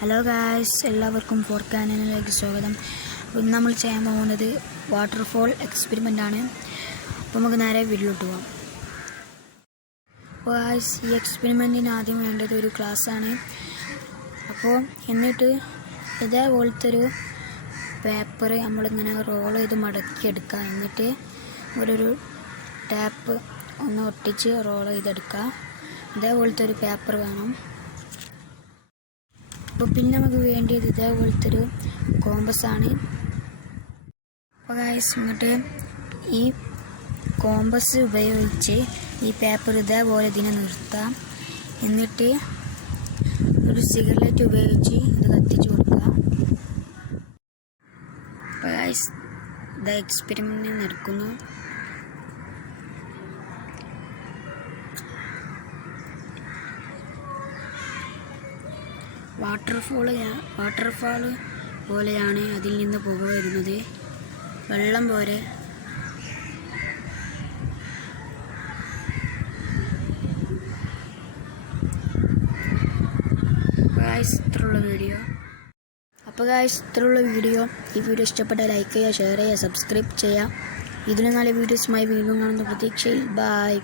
Hello guys, എല്ലാവർക്കും four ചാനലിലേക്ക് സ്വാഗതം. ഇന്ന് നമ്മൾ ചെയ്യാൻ പോകുന്നത് വാട്ടർഫോൾ എക്സ്പെരിമെൻ്റ് ആണ്. അപ്പോൾ നമുക്ക് നേരെ വീട്ടിലോട്ട് പോകാം. അപ്പോൾ ഗായ്സ്, ഈ എക്സ്പെരിമെൻറ്റിന് ആദ്യം വേണ്ടത് ഒരു ഗ്ലാസ്സാണ്. അപ്പോൾ എന്നിട്ട് ഇതേപോലത്തെ ഒരു പേപ്പർ നമ്മളിങ്ങനെ റോൾ ചെയ്ത് മടക്കിയെടുക്കുക. എന്നിട്ട് ഒരു ടാപ്പ് ഒന്ന് ഒട്ടിച്ച് റോൾ ചെയ്തെടുക്കുക. ഇതേപോലത്തെ ഒരു പേപ്പർ വേണം. അപ്പോൾ പിന്നെ നമുക്ക് വേണ്ടിയത് ഇതേപോലത്തെ ഒരു കോമ്പസാണ്. അപ്പോൾ ഗായ്സ്, ഇങ്ങോട്ട് ഈ കോമ്പസ് ഉപയോഗിച്ച് ഈ പേപ്പർ ഇതേപോലെ ഇതിനെ നിർത്താം. എന്നിട്ട് ഒരു സിഗരറ്റ് ഉപയോഗിച്ച് ഇത് കത്തിച്ച് കൊടുക്കുക. അപ്പോൾ ഗായ്സ്, ഇത് എക്സ്പെരിമെൻ്റ് നടക്കുന്നു. വാട്ടർഫാൾ പോലെയാണ് അതിൽ നിന്ന് പുക വരുന്നത്, വെള്ളം പോലെ. ഇത്രയുള്ള വീഡിയോ. അപ്പോൾ ഗായ്സ്, ഇത്രയുള്ള വീഡിയോ. ഈ വീഡിയോ ഇഷ്ടപ്പെട്ടാൽ ലൈക്ക് ചെയ്യുക, ഷെയർ ചെയ്യുക, സബ്സ്ക്രൈബ് ചെയ്യുക. ഇതിന് നല്ല വീഡിയോസുമായി വീണ്ടും കാണുന്ന പ്രതീക്ഷയിൽ. ബൈ.